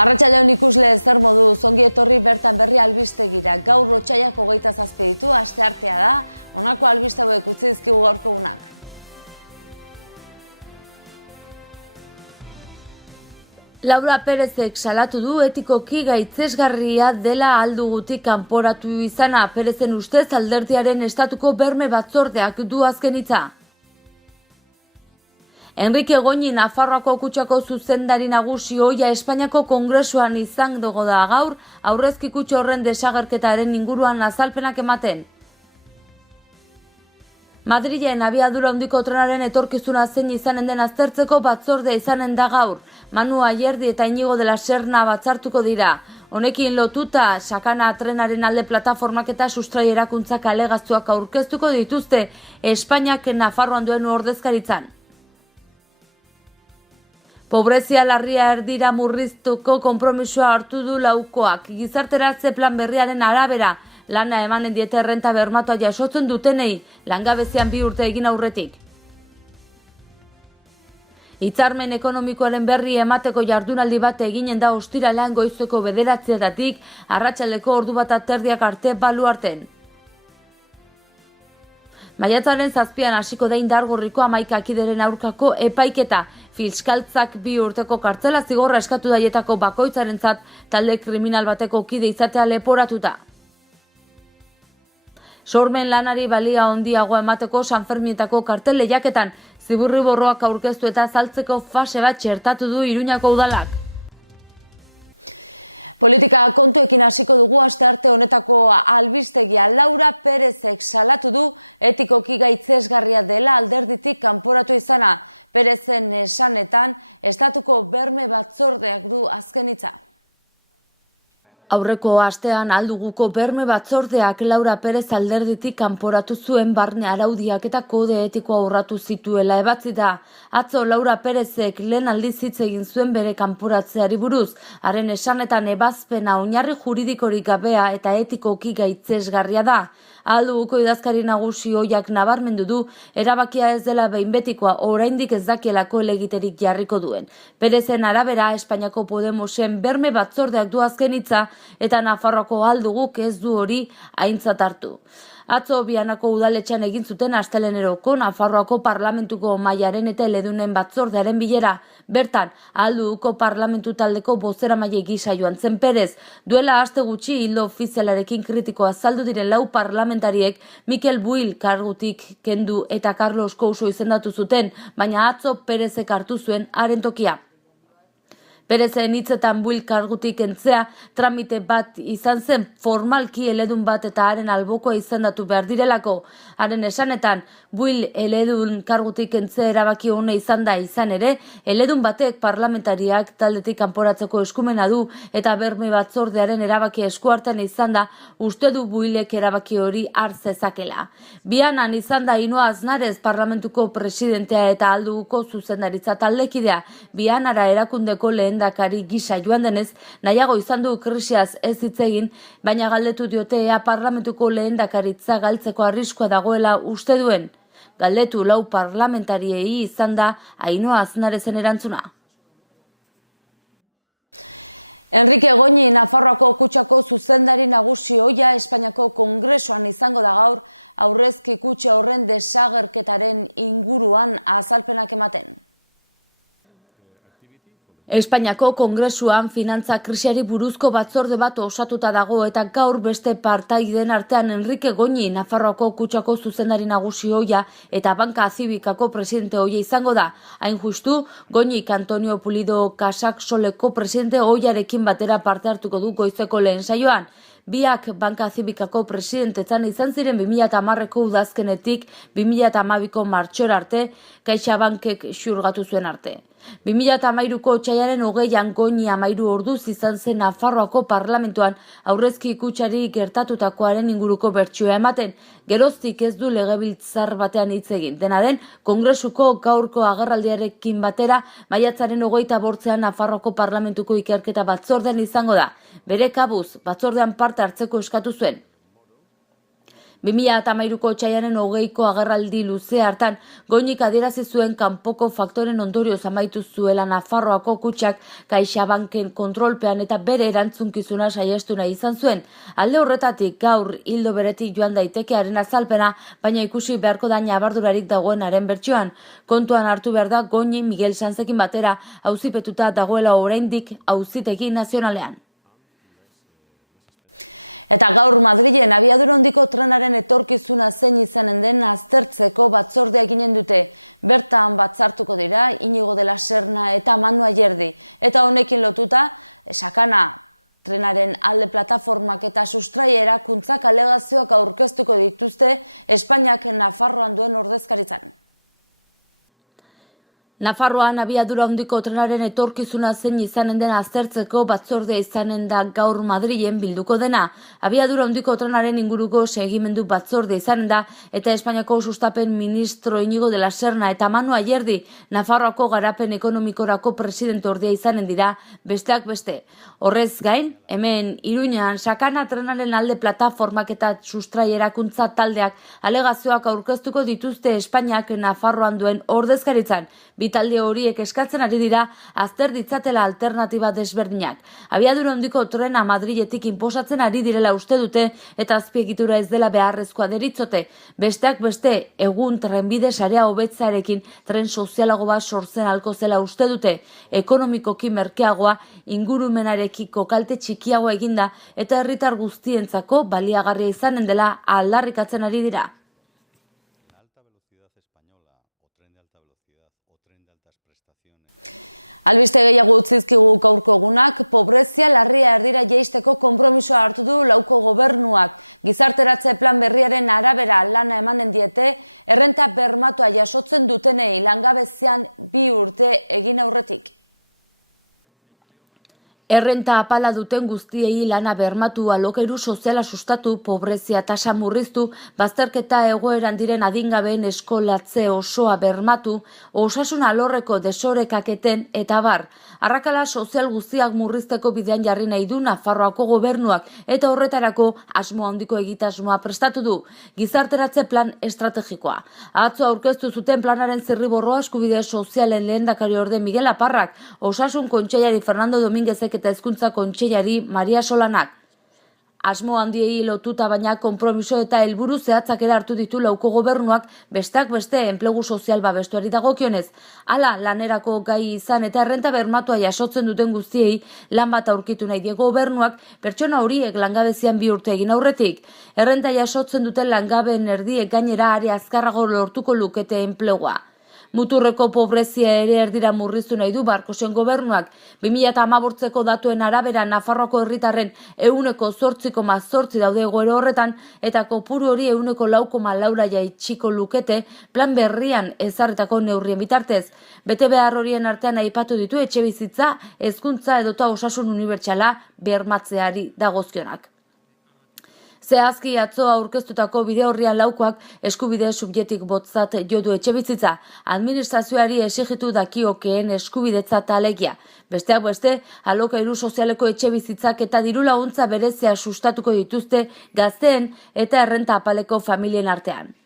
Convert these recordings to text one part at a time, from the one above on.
Arratsaldeon ikusle zer modu ongi etorri bertan berri albistegira. Gaur otsaiak 27 ditu, asteartea da. Honako albiste hauek utzi dizkigu gaurko egunak. Laura Perezek salatu du etikoki gaitzesgarria dela aldugutik kanporatu izana. Perezen ustez alderdiaren estatuko berme batzordeak du azken hitza. Enrique Goñi Nafarroako kutxako zuzendari nagusi ohia Espainiako Kongresuan izango da gaur, aurrezki kutxa horren desagerketaren inguruan azalpenak ematen. Madrilen abiadura handiko trenaren etorkizuna zein izanen den aztertzeko batzorde izanen da gaur. Manu Ayerdi eta Inigo de la Serna batzartuko dira. Honekin lotuta, Sakana trenaren alde plataformak eta sustrai erakuntzak alegazioak aurkeztuko dituzte Espainiak Nafarroan duen ordezkaritzan. Pobrezia larria erdira murriztuko konpromisoa hartu du laukoak. Gizarteratze plan berriaren arabera, lana emanen diete errenta bermatua jasotzen dutenei, langabezian 2 urte egin aurretik. Hitzarmen ekonomikoaren berri emateko jardunaldi bat eginen da ostiralean goizeko 9:00 arratsaldeko 1:30 arte Baluarten. Maiatzaren 7 hasiko da indargorriko 11 kideren aurkako epaiketa. Fiskaltzak 2 urteko kartzela zigorra eskatu daietako bakoitzarentzat talde kriminal bateko kide izatea leporatuta. Sormen lanari balia handiagoa emateko Sanferminetako kartel lehiaketan zirriborroak aurkeztu eta saltzeko fase bat txertatu du Iruñako udalak. Politika kontuekin hasiko dugu astearte honetako albistegia. Laura Perezek salatu du etikoki gaitzesgarria dela alderditik kanporatu izana. Perezen esanetan, estatuko berme batzordeak du azken hitza. Aurreko astean alduguko berme batzordeak Laura Perez alderditik kanporatu zuen barne araudiak eta kode etikoa urratu zituela ebatzi da. Atzo Laura Perezek lehen aldiz hitz egin zuen bere kanporatzeari buruz. Haren esanetan ebazpena oinarri juridikorik gabea eta etikoki gaitzesgarria da. Alduguko idazkari nagusi ohiak nabarmendu du erabakia ez dela behin betikoa, oraindik ez dakielako helegiterik jarriko duen. Perezen arabera Espainiako Podemosen berme batzordeak du azken hitza eta Nafarroako alduguk ez du hori aintzat hartu. Atzo Bianako udaletxean egin zuten asteleheneroko Nafarroako parlamentuko mailaren eta eledunen batzordearen bilera. Bertan, alduguko parlamentu taldeko bozeramaile gisa joan zen Perez. Duela aste gutxi hildo ofizialarekin kritiko azaldu diren 4 parlamentariek Mikel Buil kargutik kendu eta Carlos Couso izendatu zuten, baina atzo Perezek hartu zuen haren tokia. Perezen hitzetan Buil kargutik kentzea tramite bat izan zen, formalki eledun bat eta haren albokoa izendatu behar direlako. Haren esanetan, Buil eledun kargutik kentzea erabaki hona izan da izan ere, eledun batek parlamentariak taldetik kanporatzeko eskumena du eta berme batzordearen erabaki eskuartean izan da, uste du Builek erabaki hori har zezakela. Bianan izan da Ainhoa Aznarez parlamentuko presidentea eta alduguko zuzendaritza taldekidea. Bianara erakundeko lehendakari gisa joan denez, nahiago izan du krisiaz ez hitz egin, baina galdetu diote ea parlamentuko lehendakaritza galtzeko arriskua dagoela uste duen. Galdetu 4 parlamentariei izan da Ainhoa Aznarezen erantzuna. Enrique Goñi Nafarroako kutxako zuzendari nagusi ohia Espainiako Kongresuan izango da gaur, aurrezki kutxa horren desagerketaren inguruan azalpenak ematen. Espainiako Kongresuan finantza krisiari buruzko batzorde bat osatuta dago eta gaur beste partaideen artean Enrique Goñi Nafarroako kutxako zuzendari nagusi ohia eta Banka Zibikako presidente ohia izango da. Hain justu, Goñik Antonio Pulido Casasoleko presidente ohiarekin batera parte hartuko du goizeko lehen saioan. Biak Banka Zibikako presidentetzan izan ziren 2010ko udazkenetik 2012ko martxora arte, CaixaBankek xurgatu zuen arte. 2013ko otsailaren 20an Goñi 13 orduz izan zen Nafarroako parlamentuan aurrezki kutxari gertatutakoaren inguruko bertsioa ematen. Geroztik ez du legebiltzar batean hitz egin. Dena den, Kongresuko gaurko agerraldiarekin batera maiatzaren 28an Nafarroako parlamentuko ikerketa batzordean izango da. Bere kabuz, batzordean parte hartzeko eskatu zuen. 2013ko otsailaren 20ko agerraldi luze hartan, Goñik adierazi zuen kanpoko faktoren ondorioz amaitu zuela Nafarroako kutxak CaixaBanken kontrolpean eta bere erantzunkizuna saihestu nahi izan zuen. Alde horretatik gaur ildo beretik joan daitekearen azalpena, baina ikusi beharko da ñabardurarik dagoenaren bertsioan. Kontuan hartu behar da Goñi Miguel Sanzekin batera auzipetuta dagoela oraindik Auzitegi Nazionalean. Eta gaur Madrilen abiadura handiko trenaren etorkizuna zein izanen den aztertzeko batzordea eginen dute. Bertan batzartuko dira Iñigo de la Serna eta Manu Ayerdi. Eta honekin lotuta, sakana trenaren alde plataformak eta sustraia erakuntzak alegazioak aurkeztuko dituzte Espainiak Nafarroan duen ordezkaritzan. Nafarroan abiadura handiko trenaren etorkizuna zein izanen den aztertzeko batzordea izanen da gaur Madrilen bilduko dena. Abiadura handiko trenaren inguruko segimendu batzordea izanen da eta Espainiako sustapen ministro Iñigo de la Serna eta Manu Ayerdi Nafarroako garapen ekonomikorako presidentordea izanen dira besteak beste. Horrez gain, hemen Iruñan sakana trenaren alde plataformak eta sustraia erakuntza taldeak alegazioak aurkeztuko dituzte Espainiak Nafarroan duen ordezkaritzan. Talde horiek eskatzen ari dira azter ditzatela alternatiba desberdinak. Abiadura handiko trena Madriletik inposatzen ari direla uste dute eta azpiegitura ez dela beharrezkoa deritzote. Besteak beste, egun trenbide sarea hobetzearekin tren sozialago bat sortzen ahalko zela uste dute. Ekonomikoki merkeagoa, ingurumenarekiko kalte txikiagoa eginda eta herritar guztientzako baliagarria izanen dela aldarrikatzen ari dira. Albiste gehiago utzizkigu gaurko egunak, pobrezia larria erdira jaisteko konpromisoa hartu du lauko gobernuak. Gizarteratze plan berriaren arabera lana emanen diete, errenta bermatua jasotzen dutenei langabezian 2 urte egin aurretik. Errenta apala duten guztiei lana bermatu, alokairu soziala sustatu, pobrezia tasa murriztu, bazterketa egoeran diren adingabeen eskolatze osoa bermatu, osasun alorreko desorekaketen eta bar. Arrakala sozial guztiak murrizteko bidean jarri nahi du Nafarroako gobernuak eta horretarako asmo handiko egitasmoa prestatu du. Gizarteratze plan estrategikoa. Atzo aurkeztu zuten planaren zirriborroa eskubide sozialen lehendakariorde Miguel Aparrak, osasun kontseilari Fernando Dominguezek eta hezkuntza kontseilari Maria Solanak. Asmo handiei lotuta baina konpromiso eta helburu zehatzak ere hartu ditu lauko gobernuak besteak beste enplegu sozial babestuari dagokionez. Hala lanerako gai izan eta errenta bermatua jasotzen duten guztiei lan bat aurkitu nahi die gobernuak pertsona horiek langabezian 2 urte egin aurretik. Errenta jasotzen duten langabeen erdiek gainera are azkarrago lortuko lukete enplegua. Muturreko pobrezia ere erdira murriztu nahi du Barkosen gobernuak. 2015ko datuen arabera Nafarroako herritarren 8,8% daude egoera horretan eta kopuru hori 4,4 jaitsiko lukete plan berrian ezarritako neurrien bitartez. Bete behar horien artean aipatu ditu etxebizitza, hezkuntza edota osasun unibertsala bermatzeari dagozkionak. Zehazki atzo aurkeztutako bide horrian laukoak eskubide subjektik botzat jo du etxebizitza, administrazioari exigitu dakiokeen eskubidetzat alegia. Besteak beste, alokairu sozialeko etxebizitzak eta diru laguntza berezia sustatuko dituzte gazteen eta errenta apaleko familien artean.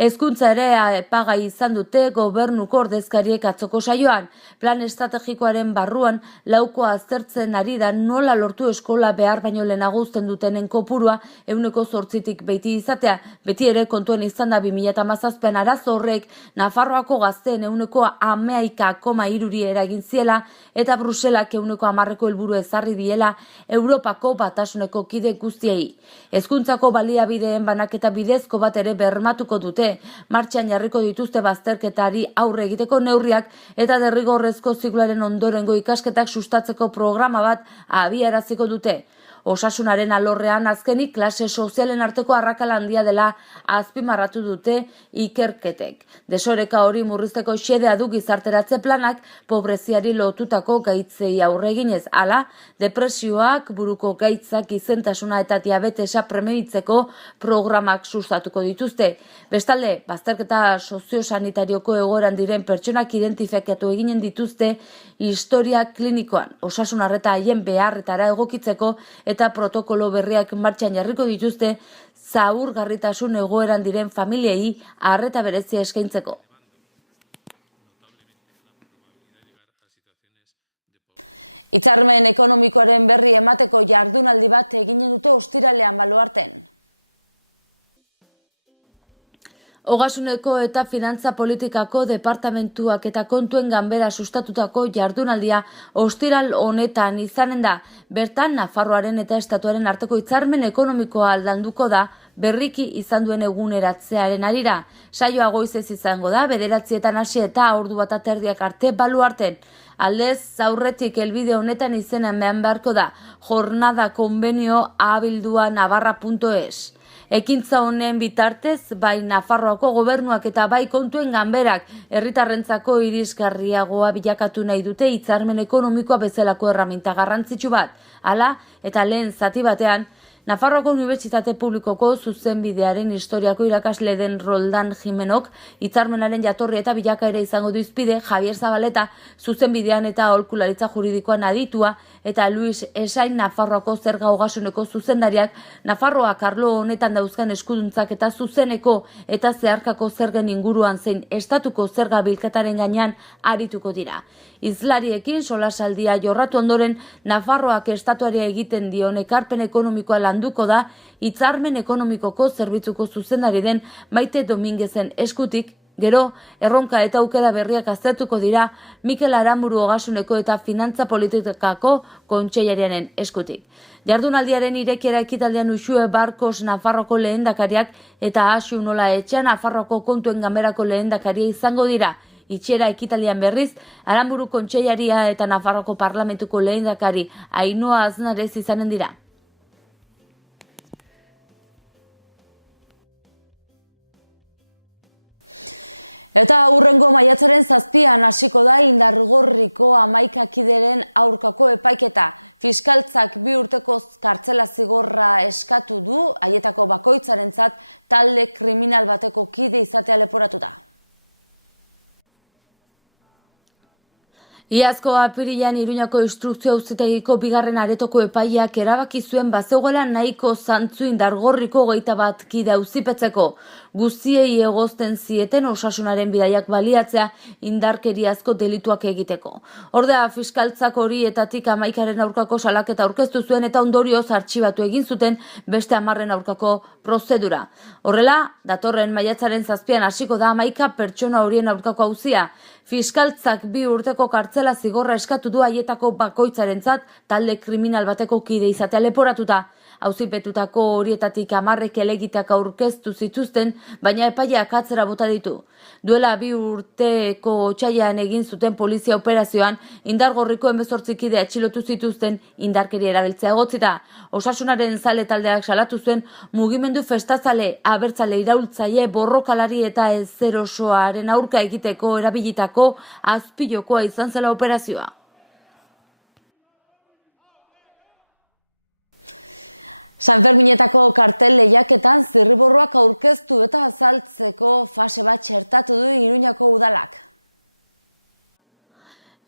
Hezkuntza ere epagai izan dute gobernuko ordezkariek atzoko saioan. Plan estrategikoaren barruan lauko aztertzen ari da nola lortu eskola behar baino lehenago uzten dutenen kopurua 8%tik beti izatea. Beti ere kontuen izan da 2017 arazo horrek Nafarroako gazteen 11,3 eragin ziela eta Bruselak 10% helburu ezarri diela Europako Batasuneko kide guztiei. Hezkuntzako baliabideen banaketa bidezko bat ere bermatuko dute. Martxan jarriko dituzte bazterketari aurre egiteko neurriak eta derrigorrezko zikloaren ondorengo ikasketak sustatzeko programa bat abiaraziko dute. Osasunaren alorrean azkenik klase sozialen arteko arrakala handia dela azpimarratu dute ikerketek. Desoreka hori murrizteko xedea du gizarteratze planak pobreziari lotutako gaitzei aurre eginez. Hala, depresioak, buruko gaitzak, gizentasuna eta diabetesa prebenitzeko programak sustatuko dituzte. Bestalde, bazterketa soziosanitarioko egoeran diren pertsonak identifikatu eginen dituzte historia klinikoan. Osasun arreta haien beharretara egokitzeko eta protokolo berriak martxan jarriko dituzte zaurgarritasun egoeran diren familiei arreta berezia eskaintzeko. Hitzarmen ekonomikoaren berri emateko jardunaldi bat eginen dute ostiralean Baluarten. Ogasuneko eta Finantza Politikako departamentuak eta kontuen ganbera sustatutako jardunaldia ostiral honetan izanen da. Bertan, Nafarroaren eta Estatuaren arteko hitzarmen ekonomikoa aldanduko da berriki izan duen eguneratzearen arira. Saioa goizez izango da, 9:00 hasi eta 1:30 arte Baluarten. Aldez, aurretik helbide honetan izena eman beharko da jornada konbenio abildua navarra.es. Ekintza honen bitartez, bai Nafarroako gobernuak eta bai kontuen ganberak herritarrentzako irisgarriagoa bilakatu nahi dute hitzarmen ekonomikoa bezalako erraminta garrantzitsu bat. Hala, eta lehen zati batean, Nafarroako Unibertsitate Publikoko zuzenbidearen historiako irakasle den Roldan Jimenok hitzarmenaren jatorri eta bilakaera izango du hizpide, Javier Zabaleta zuzenbidean eta aholkularitza juridikoan aditua eta Luis Esain Nafarroako zerga ogasuneko zuzendariak Nafarroak arlo honetan dauzkan eskuduntzak eta zuzeneko eta zeharkako zergen inguruan zein estatuko zerga bilketaren gainean arituko dira. Hizlariekin solasaldia jorratu ondoren Nafarroak estatuari egiten dion ekarpen ekonomikoa landuko da hitzarmen ekonomikoko zerbitzuko zuzendari den Maite Dominguezen eskutik. Gero, erronka eta aukera berriak aztertuko dira Mikel Aranburu Ogasuneko eta Finantza Politikako kontseilariaren eskutik. Jardunaldiaren irekiera ekitaldean Uxue Barkos Nafarroko lehendakariak eta Asu Nola Etxea Nafarroko kontuen ganberako lehendakaria izango dira. Itxera ekitaldian berriz, Aranburu kontseilaria eta Nafarroko parlamentuko lehendakari Ainhoa Aznarez izanen dira. Eta hurrengo maiatzaren 7an hasiko da Indargorriko 11 kideren aurkako epaiketa. Fiskaltzak 2 urteko kartzela zigorra eskatu du, haietako bakoitzarentzat talde kriminal bateko kide izatea leporatuta. Iazko apirilean Iruñako instrukzio auzitegiko 2. aretoko epaileak erabaki zuen bazegoela nahiko zantzu Indargorriko 21 kide auzipetzeko. Guztiei egozten zieten osasunaren bidaiak baliatzea indarkeriazko delituak egiteko. Ordea, fiskaltzak horietatik 11 aurkako salaketa aurkeztu zuen eta ondorioz artxibatu egin zuten beste 10 aurkako prozedura. Horrela, datorren maiatzaren 7an hasiko da 11 pertsona horien aurkako auzia. Fiskaltzak 2 urteko kartzela zigorra eskatu du haietako bakoitzarentzat talde kriminal bateko kide izatea leporatuta. Auzipetutako horietatik 10 helegiteak aurkeztu zituzten, baina epaileak atzera bota ditu. Duela 2 urteko otsailean egin zuten polizia operazioan, Indargorriko 18 kide atxilotu zituzten indarkeria erabiltzea egotzita. Osasunaren zale taldeak salatu zuen mugimendu festazale, abertzale iraultzaile, borrokalari eta ezerosoaren aurka egiteko erabilitako azpilokoa izan zela operazioa. Sanferminetako kartel lehiaketan zirriborroak aurkeztu eta azaltzeko fase bat txertatu du Iruñako udalak.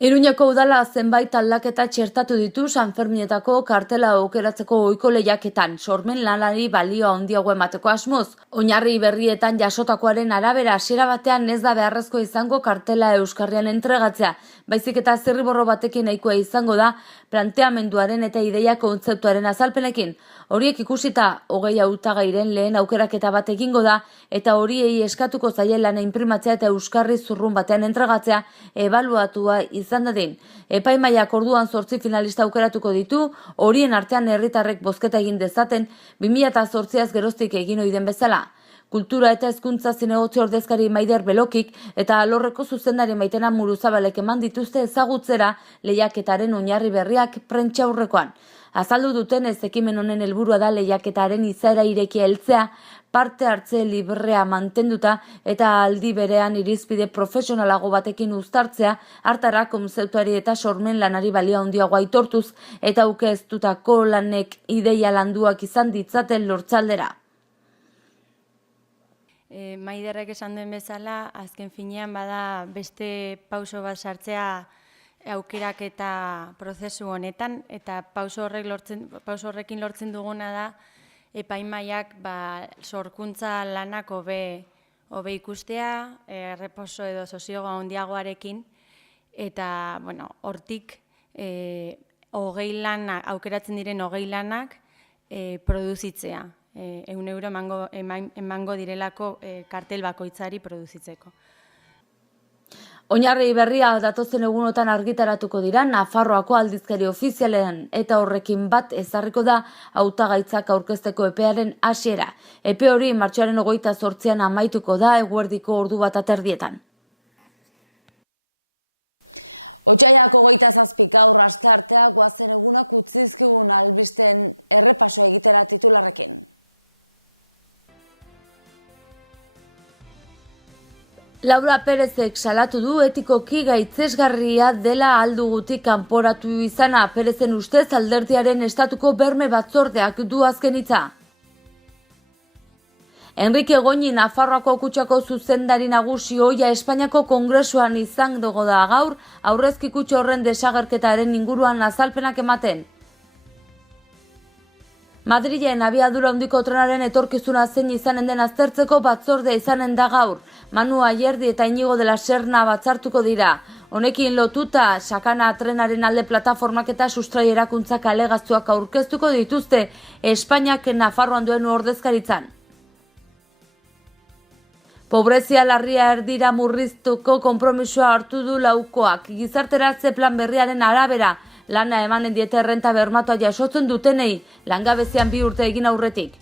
Iruñako udala zenbait aldaketa txertatu ditu Sanferminetako kartela aukeratzeko ohiko lehiaketan, sormen lanari balioa handiago emateko asmoz. Oinarri berrietan jasotakoaren arabera hasiera batean ez da beharrezko izango kartela euskarrian entregatzea, baizik eta zirriborro batekin nahikoa izango da planteamenduaren eta ideia kontzeptuaren azalpenekin. Horiek ikusita 20 hautagairen lehen aukeraketa bat egingo da eta horiei eskatuko zaie lana inprimatzea eta euskarri zurrun batean entregatzea ebaluatua izan dadin. Epaimaiak orduan 8 finalista aukeratuko ditu, horien artean herritarrek bozketa egin dezaten 2008az geroztik egin ohi den bezala. Kultura eta hezkuntza zinegotzi ordezkari Maider Belokik eta alorreko zuzendari Maitena Muruzabalek eman dituzte ezagutzera lehiaketaren oinarri berriak prentsaurrekoan. Azaldu duten ez ekimen honen helburua da lehiaketaren izaera irekia heltzea, parte hartze librea mantenduta eta aldi berean irizpide profesionalago batekin uztartzea, hartara kontzeptuari eta sormen lanari balio handiagoa aitortuz eta aurkeztutako lanek ideia landuak izan ditzaten lortzaldera. Maiderrek esan duen bezala, azken finean bada beste pauso bat sartzea aukeraketa prozesu honetan, eta pauso horrekin lortzen duguna da epaimaiak sorkuntza lanak hobe ikustea, erreposo edo sosiogo handiagoarekin, eta hortik aukeratzen diren 20 lanak produzitzea. €1 emango direlako kartel bakoitzari produzitzeko. Oinarri berria datozen egunotan argitaratuko dira Nafarroako aldizkari ofizialean eta horrekin bat ezarriko da hautagaitzak aurkezteko epearen hasiera. Epe hori martxoaren 28an amaituko da eguerdiko ordu 1:30. Otsaiak 27 gaur asteartea goazen egunak utzizkigun albisten errepaso egitera titularrekin. Laura Perezek salatu du etikoki gaitzesgarria dela aldugutik kanporatu izana. Perezen ustez alderdiaren estatuko berme batzordeak du azken hitza. Enrique Goñi Nafarroako kutxako zuzendari nagusi ohia Espainiako Kongresuan izan dugu da gaur, aurrezki kutxa horren desagerketaren inguruan azalpenak ematen. Madrilen abiadura handiko trenaren etorkizuna zein izanen den aztertzeko batzordea izanen da gaur. Manu Ayerdi eta Inigo de la Serna batzartuko dira. Honekin lotuta, Sakana trenaren alde plataformak eta sustrai erakuntzak alegazioak aurkeztuko dituzte Espainiak Nafarroan duen ordezkaritzan. Pobrezia larria erdira murriztuko konpromisoa hartu du laukoak. Gizarteratze plan berriaren arabera, lana emanen diete errenta bermatua jasotzen dutenei, langabezian 2 urte egin aurretik.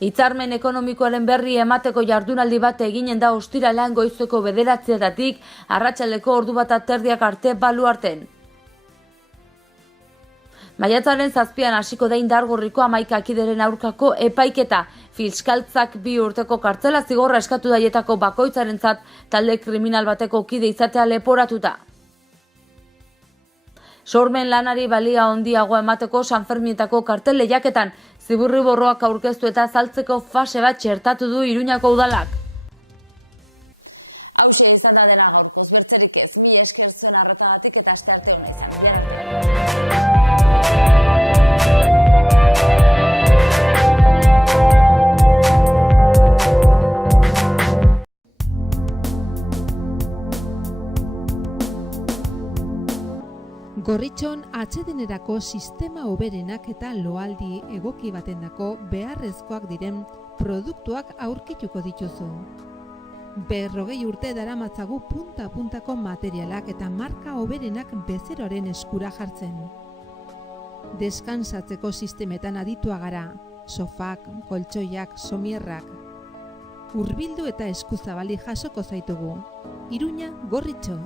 Hitzarmen ekonomikoaren berri emateko jardunaldi bat eginen da ostiralean goizeko 9:00 arratsaldeko ordu 1:30 arte baluarten. Maiatzaren 7an hasiko da Indargorriko 11 kideren aurkako epaiketa. Fiskaltzak 2 urteko kartzela zigorra eskatu daietako bakoitzarentzat talde kriminal bateko kide izatea leporatuta. Sormen lanari balia handiagoa emateko Sanferminetako kartel lehiaketan zirriborroak aurkeztu eta saltzeko fase bat txertatu du Iruñako udalak. Hauxe izan da dena gaurkoz, bertzerik ez, mila esker zuen arretagatik eta astearte ona izan. Bihar arte. Gorritxon atsedenerako sistema hoberenak eta loaldi egoki batendako beharrezkoak diren produktuak aurkituko dituzu. 40 urte daramatzagu punta-puntako materialak eta marka hoberenak bezeroaren eskura jartzen. Deskansatzeko sistemetan aditua gara, sofak, koltsoiak, somierrak. Hurbildu eta eskuzabali jasoko zaitugu. Iruña, Gorritxo.